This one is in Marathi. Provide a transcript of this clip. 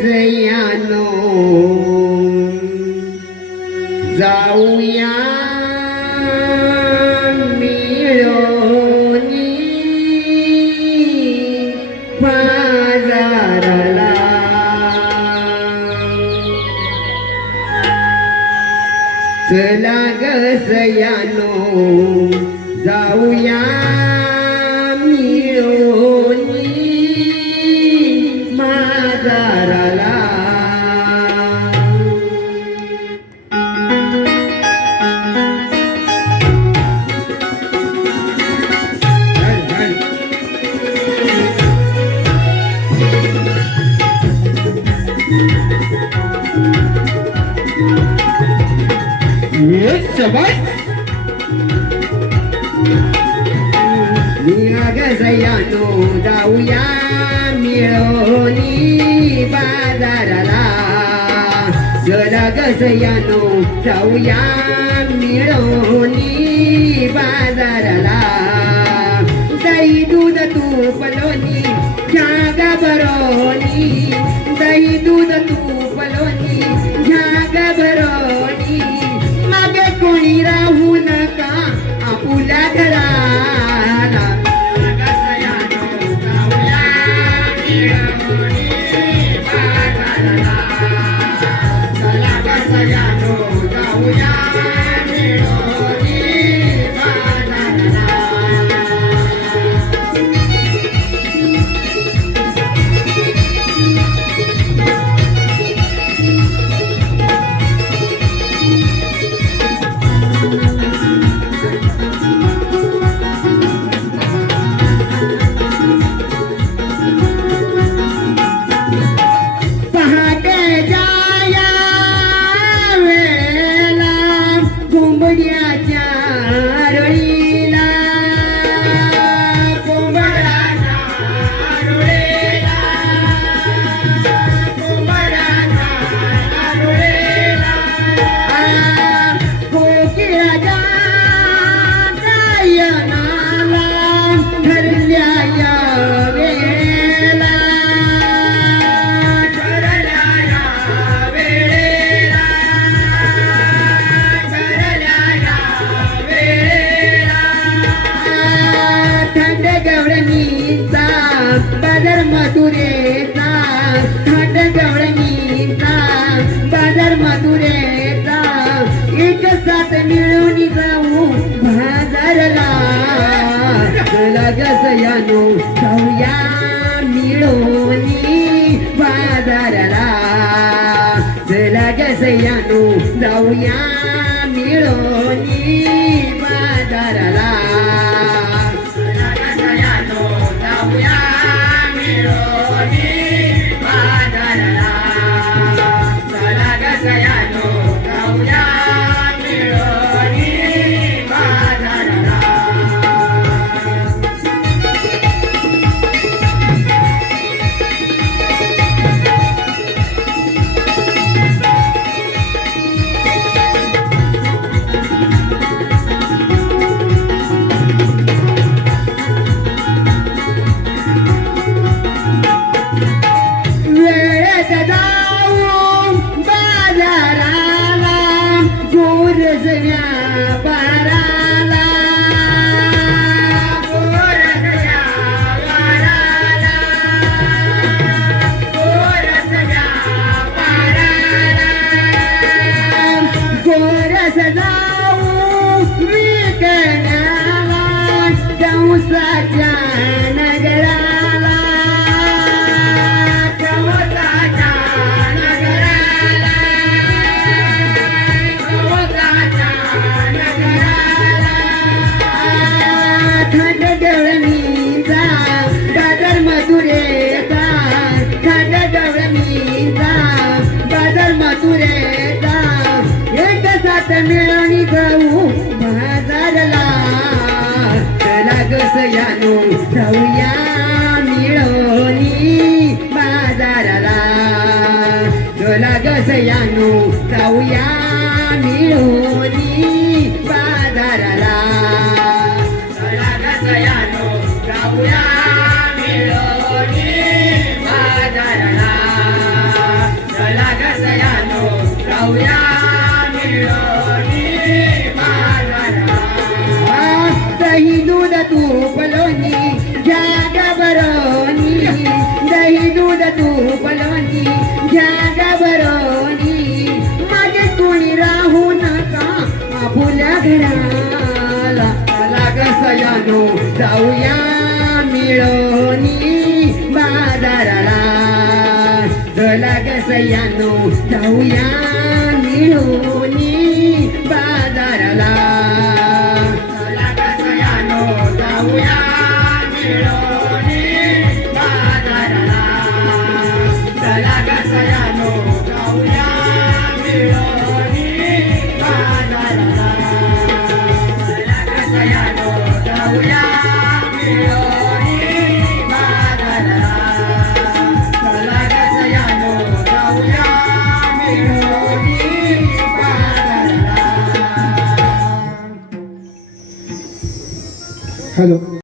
सयानो जाऊया मिळोनी बाजाराला चला ग सयानो जाऊया मिळोनी बाजाराला सयानो जाऊया मिळोनी बाजाराला चला ग सयानो जाऊया मिळोनी बाजाराला दही दूध तूप लोणी घ्या ग बरोनी दही दूध तूप लोणी घ्या ग बरोनी मागे कोणी राहू नका आपुल्या घराला दही दूध तूप लोणी घ्या ग बरोनी दही दूध तूप लोणी घ्या ग बरोनी माझे कोणी राहू नका आपुल्या घराला चला ग सयानो जाऊया मिळोनी बाजाराला चला ग सयानो जाऊया मिळोनी बाजाराला चला ग सयानो जाऊया मिळोनी बाजाराला चला ग सयानो जाऊया मिळोनी बाजाराला चला ग सयानो जाऊया मिळोनी बाजाराला चला ग सयानो जाऊया मिळोनी बाजाराला. हॅलो.